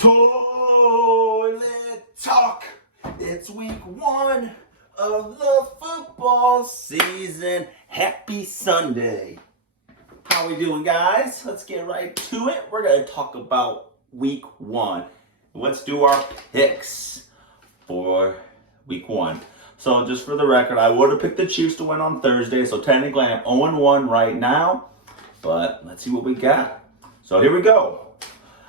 Toilet Talk. It's week 1 of the football season. Happy Sunday. How we doing, guys? Let's get right to it. We're going to talk about week 1. Let's do our picks for week 1. So just for the record, I would have picked the Chiefs to win on Thursday. So technically I'm 0-1 right now. But let's see what we got. So here we go.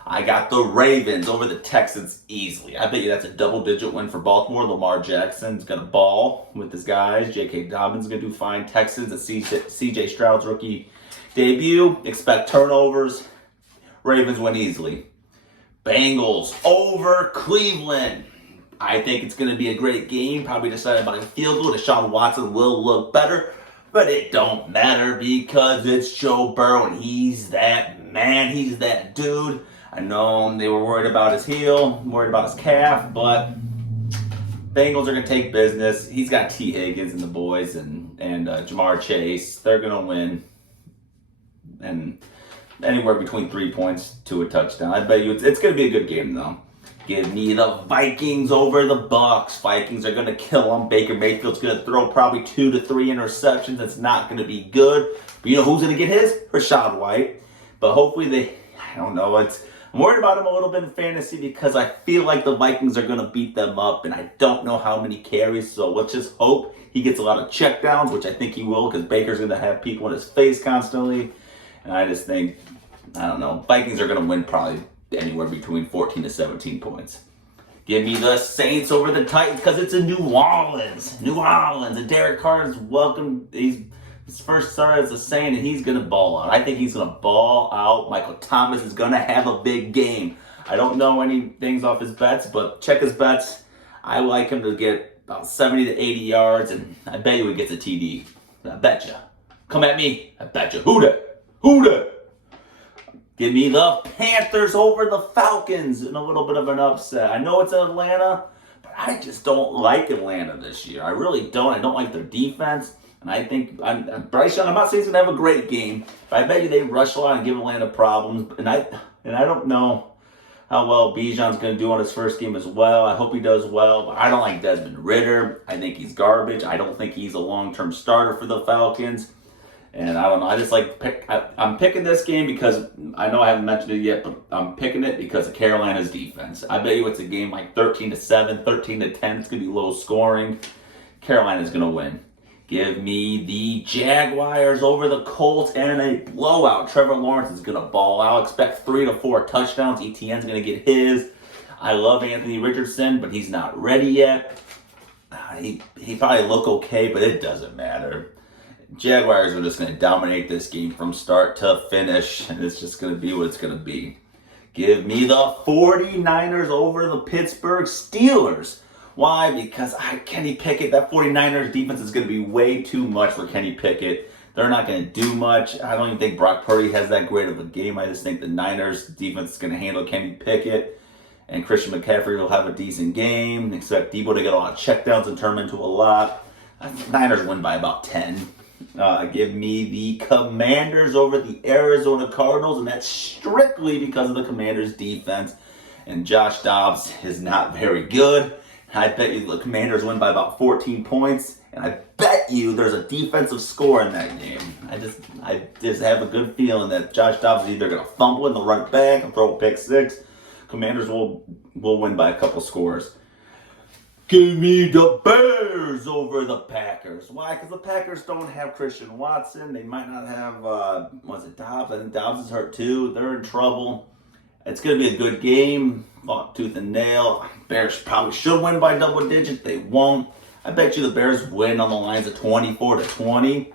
I got the Ravens over the Texans easily. I bet you that's a double-digit win for Baltimore. Lamar Jackson's going to ball with his guys. J.K. Dobbins is going to do fine. Texans, it's C.J. Stroud's rookie debut. Expect turnovers. Ravens win easily. Bengals over Cleveland. I think it's going to be a great game. Probably decided by a field goal. Deshaun Watson will look better. But it don't matter because it's Joe Burrow and he's that man. He's that dude. I know they were worried about his heel, worried about his calf, but Bengals are going to take business. He's got T. Higgins and the boys and Jamar Chase. They're going to win. And anywhere between 3 points to a touchdown. I bet you it's going to be a good game, though. Give me the Vikings over the Bucks. Vikings are going to kill them. Baker Mayfield's going to throw probably 2 to 3 interceptions. It's not going to be good. But you know who's going to get his? Rachaad White. But hopefully I don't know. I'm worried about him a little bit in fantasy because I feel like the Vikings are going to beat them up. And I don't know how many carries. So let's just hope he gets a lot of checkdowns, which I think he will because Baker's going to have people in his face constantly. And I just think, I don't know, Vikings are going to win probably anywhere between 14 to 17 points. Give me the Saints over the Titans because it's in New Orleans. New Orleans. And Derek Carr is welcome. He's his first start as a Saint, and he's going to ball out. I think he's going to ball out. Michael Thomas is going to have a big game. I don't know any things off his bets, but check his bets. I like him to get about 70 to 80 yards, and I bet you he gets a TD. I bet you. Come at me. I bet you. Who dat? Who dat? Give me the Panthers over the Falcons in a little bit of an upset. I know it's Atlanta, but I just don't like Atlanta this year. I really don't. I don't like their defense. And I think Bryce Young, I'm not saying he's going to have a great game, but I bet you they rush a lot and give Atlanta problems. And I don't know how well Bijan's going to do on his first game as well. I hope he does well, but I don't like Desmond Ridder. I think he's garbage. I don't think he's a long-term starter for the Falcons. And I don't know. I just I'm picking this game because I know I haven't mentioned it yet, but I'm picking it because of Carolina's defense. I bet you it's a game like 13-7, 13-10. It's going to be low scoring. Carolina's going to win. Give me the Jaguars over the Colts and a blowout. Trevor Lawrence is going to ball out. Expect 3 to 4 touchdowns. ETN's going to get his. I love Anthony Richardson, but he's not ready yet. He probably look okay, but it doesn't matter. Jaguars are just going to dominate this game from start to finish, and it's just going to be what it's going to be. Give me the 49ers over the Pittsburgh Steelers. Why? Because Kenny Pickett, that 49ers defense is going to be way too much for Kenny Pickett. They're not going to do much. I don't even think Brock Purdy has that great of a game. I just think the Niners defense is going to handle Kenny Pickett. And Christian McCaffrey will have a decent game. Expect Debo to get a lot of checkdowns and turn them into a lot. Niners win by about 10. Give me the Commanders over the Arizona Cardinals. And that's strictly because of the Commanders' defense. And Josh Dobbs is not very good. I bet you the Commanders win by about 14 points, and I bet you there's a defensive score in that game. I just have a good feeling that Josh Dobbs is either going to fumble in the run back and throw a pick 6. Commanders will win by a couple scores. Give me the Bears over the Packers. Why? Because the Packers don't have Christian Watson. They might not have, Dobbs? I think Dobbs is hurt too. They're in trouble. It's going to be a good game. Fought tooth and nail. Bears probably should win by double digits. They won't. I bet you the Bears win on the lines of 24-20,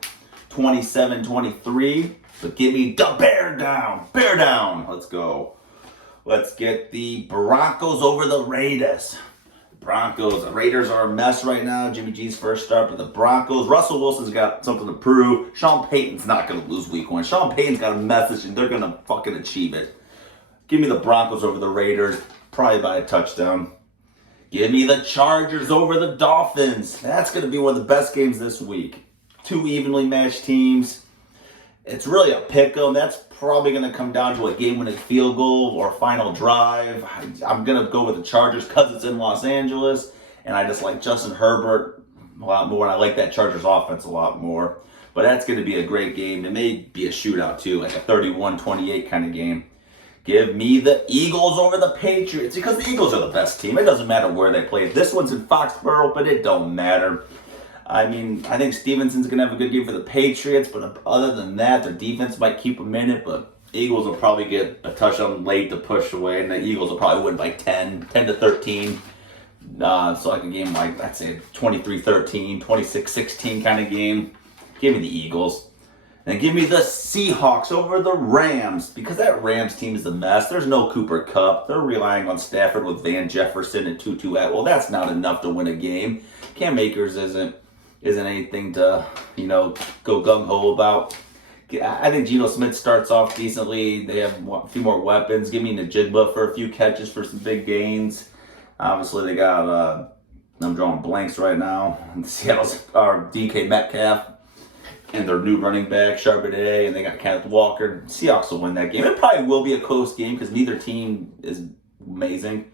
27-23. But give me the bear down. Bear down. Let's go. Let's get the Broncos over the Raiders. The Raiders are a mess right now. Jimmy G's first start, but the Broncos. Russell Wilson's got something to prove. Sean Payton's not going to lose week 1. Sean Payton's got a message, and they're going to fucking achieve it. Give me the Broncos over the Raiders, probably by a touchdown. Give me the Chargers over the Dolphins. That's going to be one of the best games this week. 2 evenly matched teams. It's really a pick 'em. That's probably going to come down to a game-winning field goal or final drive. I'm going to go with the Chargers because it's in Los Angeles, and I just like Justin Herbert a lot more, and I like that Chargers offense a lot more. But that's going to be a great game. It may be a shootout, too, like a 31-28 kind of game. Give me the Eagles over the Patriots because the Eagles are the best team. It doesn't matter where they play. This one's in Foxborough, but it don't matter. I mean, I think Stevenson's going to have a good game for the Patriots, but other than that, their defense might keep them in it, but Eagles will probably get a touchdown late to push away, and the Eagles will probably win by 10 to 13. So like a game like, let's say, 23-13, 26-16 kind of game. Give me the Eagles. And give me the Seahawks over the Rams, because that Rams team is a mess. There's no Cooper Kupp. They're relying on Stafford with Van Jefferson and Tutu Atwell. That's not enough to win a game. Cam Akers isn't anything to, go gung-ho about. I think Geno Smith starts off decently. They have a few more weapons. Give me Najigba for a few catches for some big gains. Obviously, they got, I'm drawing blanks right now. Seattle's DK Metcalf. And their new running back, Charbonnet, and they got Kenneth Walker. Seahawks will win that game. It probably will be a close game because neither team is amazing.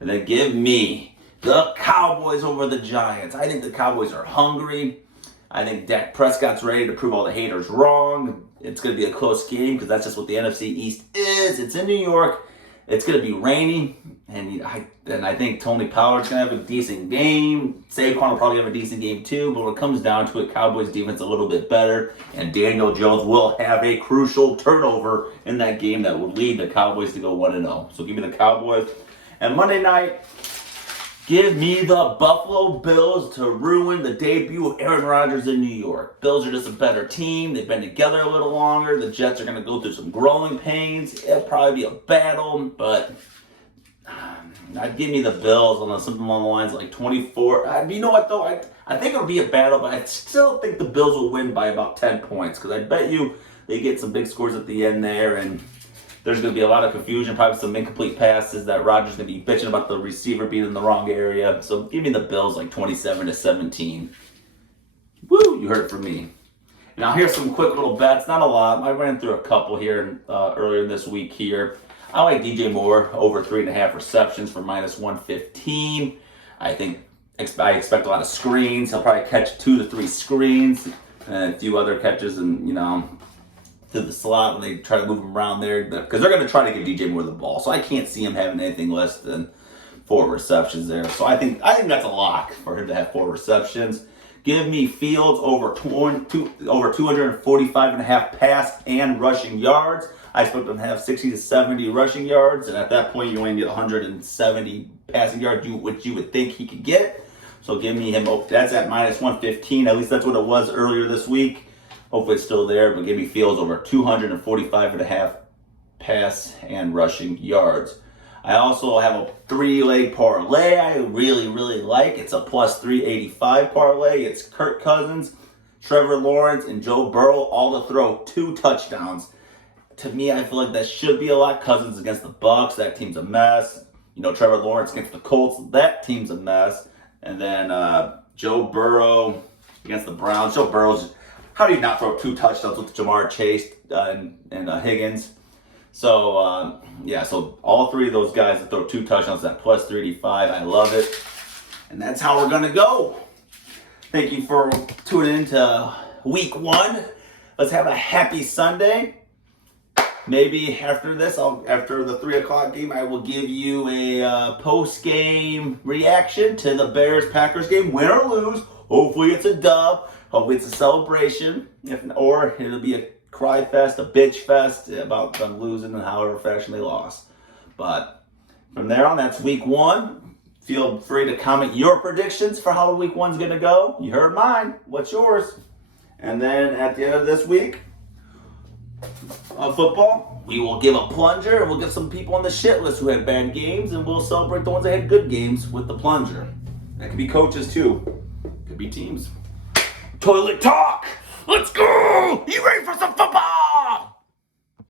And then give me the Cowboys over the Giants. I think the Cowboys are hungry. I think Dak Prescott's ready to prove all the haters wrong. It's going to be a close game because that's just what the NFC East is. It's in New York. It's going to be rainy. And I think Tony Pollard's going to have a decent game. Saquon will probably have a decent game too. But when it comes down to it, Cowboys defense a little bit better. And Daniel Jones will have a crucial turnover in that game that will lead the Cowboys to go 1-0. So give me the Cowboys. And Monday night, give me the Buffalo Bills to ruin the debut of Aaron Rodgers in New York. Bills are just a better team. They've been together a little longer. The Jets are going to go through some growing pains. It'll probably be a battle, but I'd give me the Bills on something along the lines like 24. You know what, though? I think it'll be a battle, but I still think the Bills will win by about 10 points because I bet you they get some big scores at the end there, and there's going to be a lot of confusion, probably some incomplete passes that Rodgers going to be bitching about the receiver being in the wrong area. So give me the Bills like 27-17. Woo, you heard it from me. Now here's some quick little bets, not a lot. I ran through a couple here earlier this week here. I like DJ Moore over 3.5 receptions for -115. I expect a lot of screens. He'll probably catch 2 to 3 screens and a few other catches, and to the slot when they try to move him around there, because they're going to try to give DJ Moore the ball. So I can't see him having anything less than 4 receptions there. So I think that's a lock for him to have 4 receptions. Give me Fields over 245.5 pass and rushing yards. I expect them to have 60 to 70 rushing yards, and at that point, you only need 170 passing yards, which you would think he could get. So give me him. That's at -115. At least that's what it was earlier this week. Hopefully it's still there, but give me Fields over 245.5 pass and rushing yards. I also have a 3-leg parlay I really, really like. It's a +385 parlay. It's Kirk Cousins, Trevor Lawrence, and Joe Burrow all to throw 2 touchdowns. To me, I feel like that should be a lot. Cousins against the Bucks, that team's a mess. Trevor Lawrence against the Colts, that team's a mess. And then Joe Burrow against the Browns. Joe Burrow's, how do you not throw 2 touchdowns with Jamar Chase and Higgins? So, so all 3 of those guys that throw 2 touchdowns at +385. I love it. And that's how we're going to go. Thank you for tuning in to week 1. Let's have a happy Sunday. Maybe after this, after the 3 o'clock game, I will give you a post-game reaction to the Bears-Packers game, win or lose. Hopefully it's a dub. Hopefully it's a celebration. Or it'll be a cry fest, a bitch fest about them losing in however fashion they lost. But from there on, that's week 1. Feel free to comment your predictions for how week 1's going to go. You heard mine. What's yours? And then at the end of this week of football, we will give a plunger, and we'll get some people on the shit list who had bad games, and we'll celebrate the ones that had good games with the plunger. That could be coaches too. Could be teams. Toilet talk! Let's go! You ready for some football?